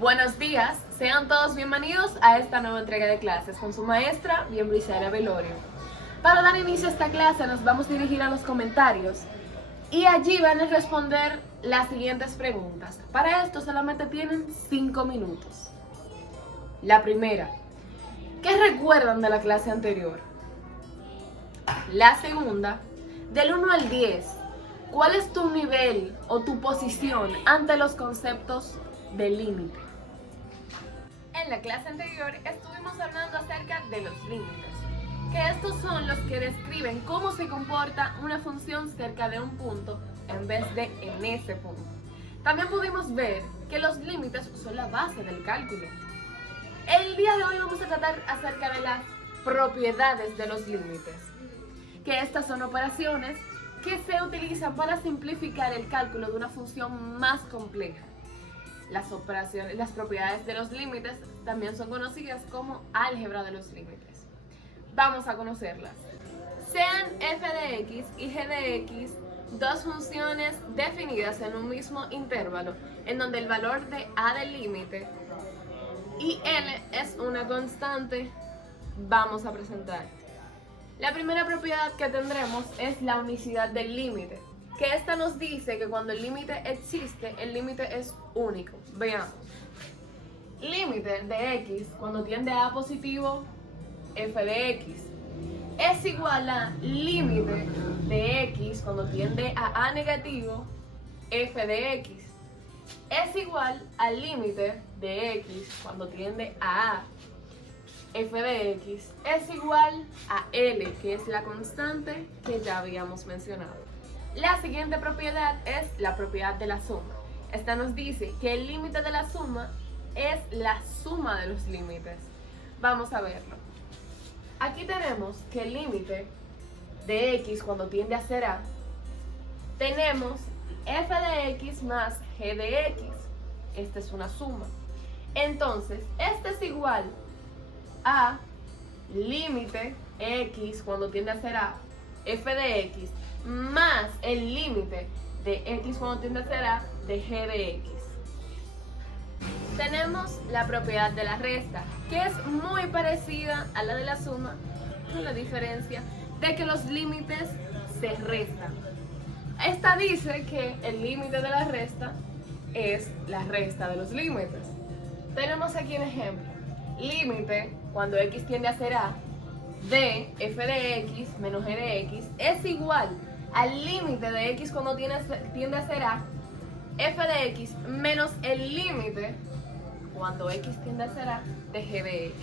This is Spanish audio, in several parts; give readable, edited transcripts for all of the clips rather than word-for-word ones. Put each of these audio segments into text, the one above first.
Buenos días, sean todos bienvenidos a esta nueva entrega de clases con su maestra, bien Brisaira Velorio. Para dar inicio a esta clase nos vamos a dirigir a los comentarios y allí van a responder las siguientes preguntas. Para esto solamente tienen 5 minutos. La primera, ¿qué recuerdan de la clase anterior? La segunda, del 1 al 10, ¿cuál es tu nivel o tu posición ante los conceptos de límite? En la clase anterior estuvimos hablando acerca de los límites, que estos son los que describen cómo se comporta una función cerca de un punto en vez de en ese punto. También pudimos ver que los límites son la base del cálculo. El día de hoy vamos a tratar acerca de las propiedades de los límites, que estas son operaciones que se utilizan para simplificar el cálculo de una función más compleja. Las propiedades de los límites también son conocidas como álgebra de los límites. Vamos a conocerlas. Sean f de x y g de x dos funciones definidas en un mismo intervalo, en donde el valor de a del límite y l es una constante, vamos a presentar. La primera propiedad que tendremos es la unicidad del límite, que esta nos dice que cuando el límite existe, el límite es único. Veamos. Límite de x cuando tiende a positivo, f de x, es igual a límite de x cuando tiende a negativo, f de x. Es igual al límite de x cuando tiende a a, f de x. Es igual a l, que es la constante que ya habíamos mencionado. La siguiente propiedad es la propiedad de la suma. Esta nos dice que el límite de la suma es la suma de los límites. Vamos a verlo. Aquí tenemos que el límite de x cuando tiende a ser a, tenemos f de x más g de x. Esta es una suma. Entonces, este es igual a límite x cuando tiende a ser a, f de x, más el límite de x cuando tiende a ser a de g de x. Tenemos la propiedad de la resta, que es muy parecida a la de la suma, con la diferencia de que los límites se restan. Esta dice que el límite de la resta es la resta de los límites. Tenemos aquí un ejemplo. Límite cuando x tiende a ser a de f de x menos g de x es igual al límite de x cuando tiende a ser a, f de x menos el límite cuando x tiende a ser a de g de x.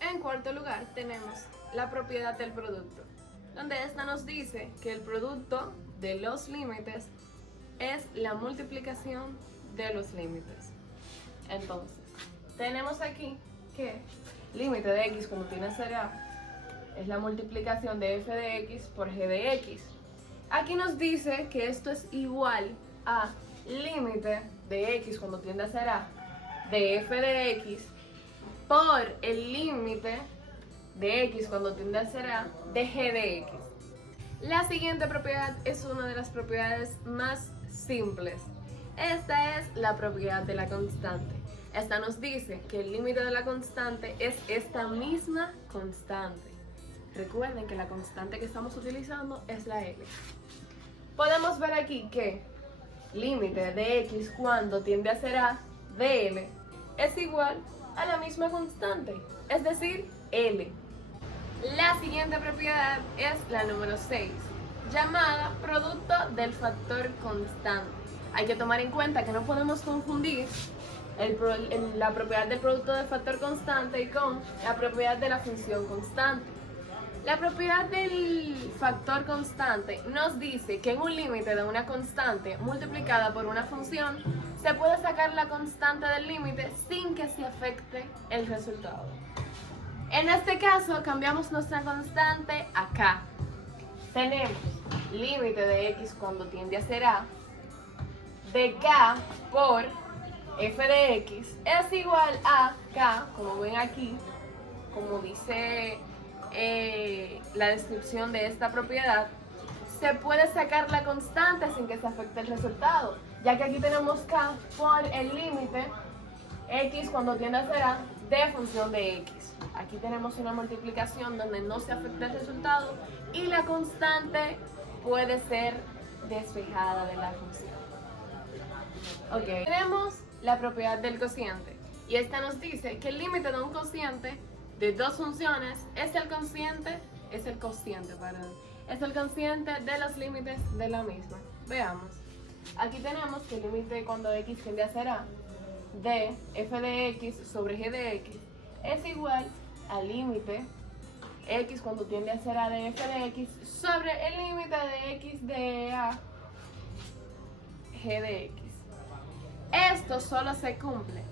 En cuarto lugar tenemos la propiedad del producto, donde esta nos dice que el producto de los límites es la multiplicación de los límites. Entonces, tenemos aquí que límite de x cuando tiende a ser a es la multiplicación de f de x por g de x. Aquí nos dice que esto es igual a límite de x cuando tiende a ser a de f de x por el límite de x cuando tiende a ser a de g de x. La siguiente propiedad es una de las propiedades más simples. Esta es la propiedad de la constante. Esta nos dice que el límite de la constante es esta misma constante. Recuerden que la constante que estamos utilizando es la L. Podemos ver aquí que límite de x cuando tiende a ser a de L es igual a la misma constante, es decir, L. La siguiente propiedad es la número 6, llamada producto del factor constante. Hay que tomar en cuenta que no podemos confundir la propiedad del producto del factor constante con la propiedad de la función constante. La propiedad del factor constante nos dice que en un límite de una constante multiplicada por una función se puede sacar la constante del límite sin que se afecte el resultado. En este caso cambiamos nuestra constante a k. Tenemos límite de x cuando tiende a ser a de k por f de x es igual a k, como ven aquí, como dice la descripción de esta propiedad, se puede sacar la constante sin que se afecte el resultado, ya que aquí tenemos k por el límite X cuando tiende a ser A de función de X. Aquí tenemos una multiplicación donde no se afecta el resultado y la constante puede ser despejada de la función. Ok, tenemos la propiedad del cociente y esta nos dice que el límite de un cociente de dos funciones es el cociente de los límites de la misma. Veamos. Aquí tenemos que el límite cuando X tiende a ser A de f de X sobre g de X es igual al límite X cuando tiende a ser A de f de X sobre el límite de X de A g de X. Esto solo se cumple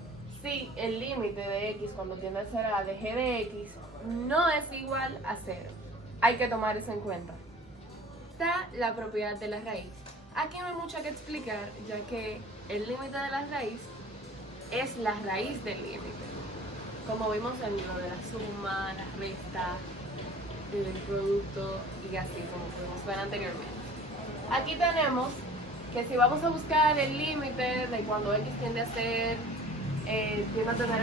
si el límite de X cuando tiende a ser A de g de X no es igual a 0. Hay que tomar eso en cuenta. Está la propiedad de la raíz. Aquí no hay mucho que explicar, ya que el límite de la raíz es la raíz del límite. Como vimos en lo de la suma, la resta, el producto y así, como pudimos ver anteriormente. Aquí tenemos que si vamos a buscar el límite de cuando X tiende a tener el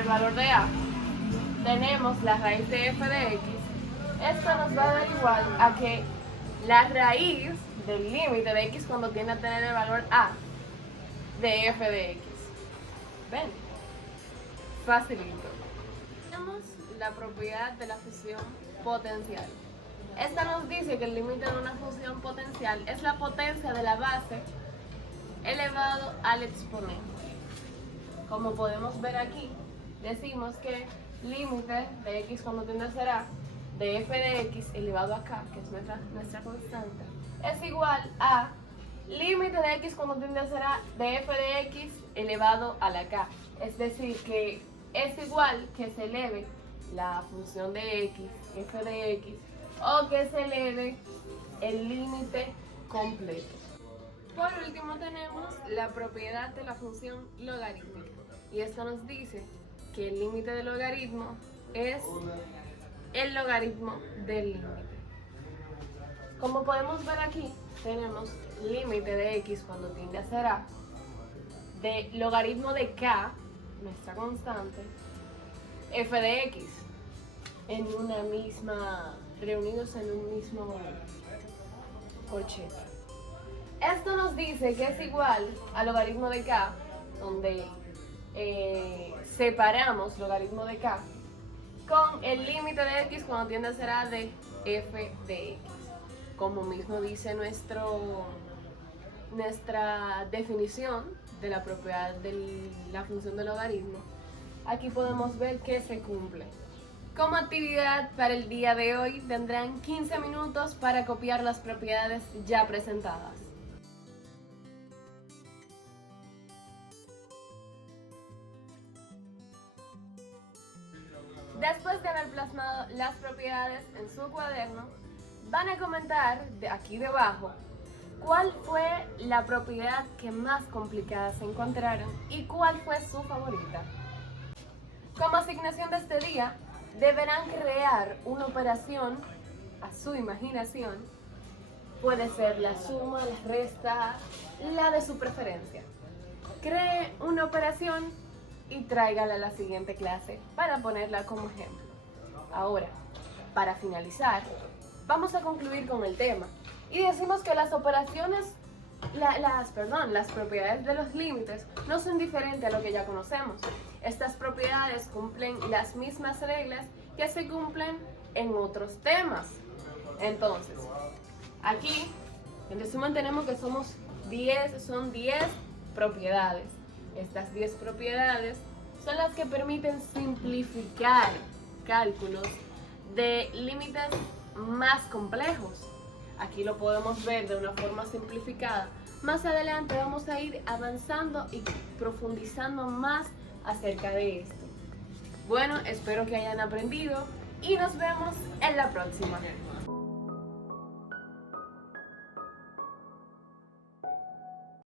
valor de A, tenemos la raíz de f de X. Esto nos va a dar igual a que la raíz del límite de X cuando tiende a tener el valor A de f de X. ¿Ven? Facilito. Tenemos la propiedad de la función potencial. Esta nos dice que el límite de una función potencial es la potencia de la base elevado al exponente. Como podemos ver aquí, decimos que límite de X cuando tiende a ser A de f de X elevado a k, que es nuestra constante, es igual a límite de X cuando tiende a ser A de f de X elevado a la k. Es decir, que es igual que se eleve la función de X, f de X, o que se eleve el límite completo. Por último tenemos la propiedad de la función logarítmica. Y esto nos dice que el límite del logaritmo es el logaritmo del límite. Como podemos ver aquí, tenemos límite de X cuando tiende a ser A de logaritmo de K, nuestra constante, f de X, reunidos en un mismo corchete. Esto nos dice que es igual al logaritmo de K, donde separamos logaritmo de K con el límite de X cuando tiende a ser A de f de X. Como mismo dice nuestra definición de la propiedad de la función del logaritmo, aquí podemos ver que se cumple. Como actividad para el día de hoy tendrán 15 minutos para copiar las propiedades ya presentadas. Después de haber plasmado las propiedades en su cuaderno, van a comentar de aquí debajo cuál fue la propiedad que más complicada se encontraron y cuál fue su favorita. Como asignación de este día, deberán crear una operación a su imaginación. Puede ser la suma, la resta, la de su preferencia. Cree una operación y tráigala a la siguiente clase para ponerla como ejemplo. Ahora, para finalizar, vamos a concluir con el tema y decimos que las operaciones, las propiedades de los límites no son diferentes a lo que ya conocemos. Estas propiedades cumplen las mismas reglas que se cumplen en otros temas. Entonces, aquí, en resumen, tenemos que son 10 propiedades. Estas 10 propiedades son las que permiten simplificar cálculos de límites más complejos. Aquí lo podemos ver de una forma simplificada. Más adelante vamos a ir avanzando y profundizando más acerca de esto. Bueno, espero que hayan aprendido y nos vemos en la próxima.